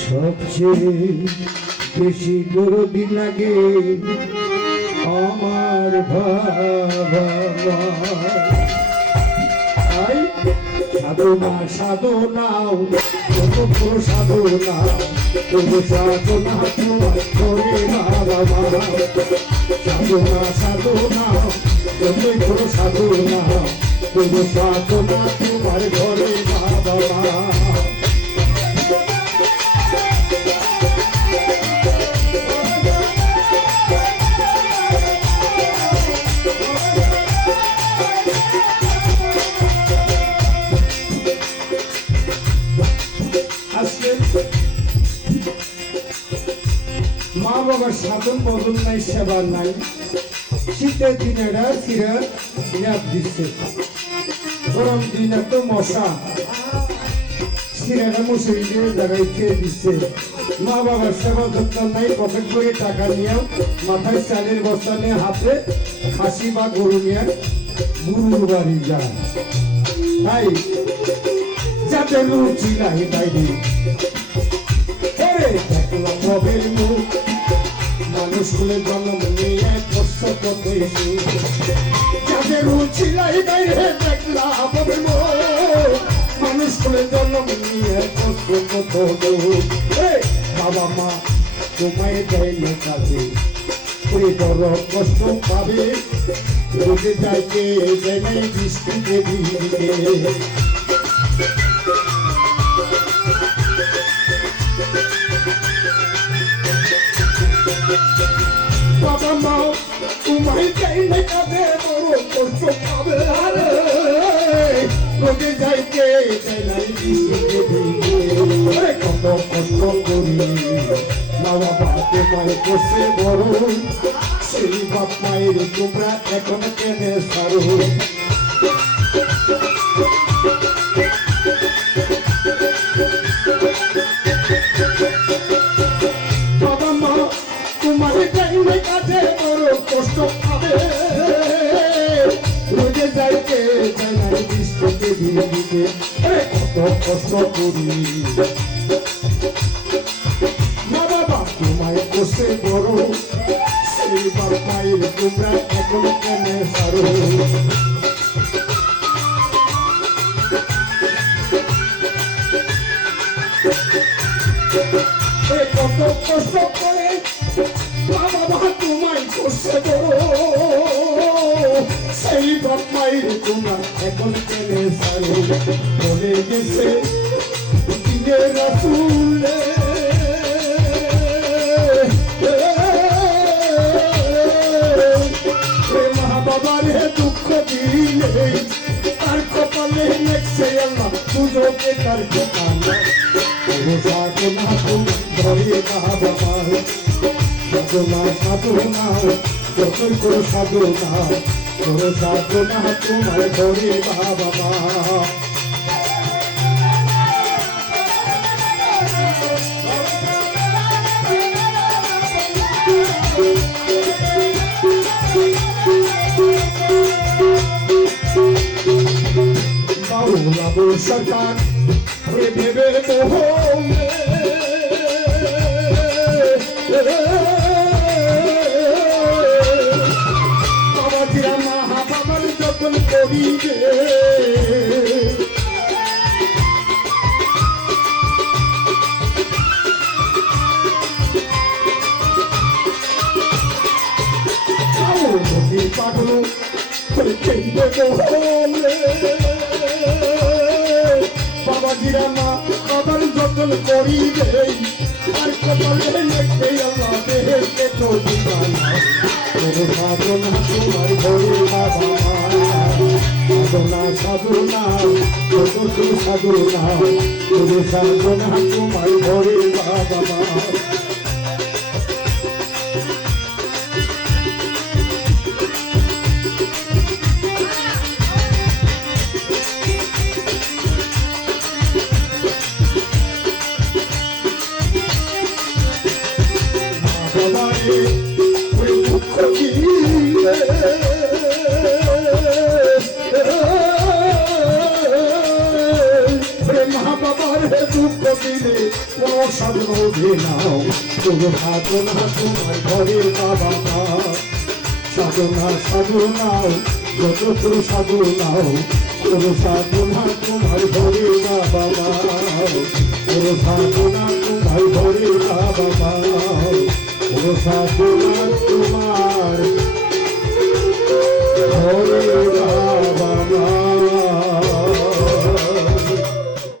সবচেয়ে বেশি দরদি লাগে আমার বাবা মা। সাধনা সাধনাও তবু সাধনা তবু সাধনা তোমার করে বাবা মা। সাধনা সাধনা তবু সাধনা তবু সাধনা তোমার ঘরে বাবা মা। মা বাবার সাধন বদল নাই, সেবা নাই। শীতের দিনে চিরা ল্যাপ দিচ্ছে, গরম দিনে তো মশা চিরাটা মুসুরি দিয়ে জায়গায় খেয়ে দিচ্ছে। মা বাবার সেবা যত্ন নাই, পকেট করে টাকা নিয়ে মাথায় চালের বস্তা নিয়ে হাতে খাসি বা গরু নিয়ে গুরুর বাড়ি যায়। তাই যাতে রুচি নাই বাইরে দেখলাম মুখ মানুষ হলে জন্ম নিয়ে কষ্ট করতে যাদের রুচি লাই বাইরে দেখলাম মানুষ হলে জন্ম নিয়ে কষ্ট করতে। বাবা মা তোমায় দেয় না কাজে ওই বড় কষ্ট পাবে, রোদে যাইতে দেয় বৃষ্টিতে দিকে। বাবা মা তোমায় চাই না কাঁদে বড় কষ্ট পাবে, আরে রোদে যাইতে নাই কত কষ্ট করি। মা বাবা তোমায় করছে বড়, সেই বাপ মায়ের তোমরা এখন কেন সারো। বাবা মা তোমার টাইমে কাজে বড় কষ্ট পাবে, রোজে যাইতে জানাই বৃষ্টিতে দিতে কত কষ্ট করি। মা বাবা তোমায় করছে বড়, সেই বাপ মায়ের তোমরা এখন কেন সারো। কত কষ্ট করে বাবা তোমায় করছে বড়, সেই বাপ মায়ের তোমরা এখন কেন সারো। বলে গেছে দিনের রাসূলে মা বাবার দুঃখ দিলে তার কপালে লেখছে আল্লাহ দুজকে তার কপালে। সাধনা ধরে বাবা মা, সাধনা সাধনা যতই করে সাধনা করো সাধনা তোমার ধরে বাবা মা। বাউলা সরকার ভেবে মোহনে বাবাজিরা মা বাবার যতন করিবে, পাগল বাবাজিরা মা বাবার যতন করিবে, আর কপালে লেখে আল্লাহ দেহে তো দিবানা। সাধনা তোমার ঘরে বাবা মা, সাধনা সাধনা যত সাধনা সাধনা তোমার ঘরে বাবা মা। মা বাবার দুঃখ দিলে সাধন হবে নাও কোনো সাধনা তোমার ঘরে বাবা মা সাধনা সাধনাও যত সাধনাও কোনো সাধনা তোমার ঘরে বাবা মা কোনো সাধনা তোমার ঘরে বাবা মা কোনো সাধনা তোমার ঘরে বাবা মা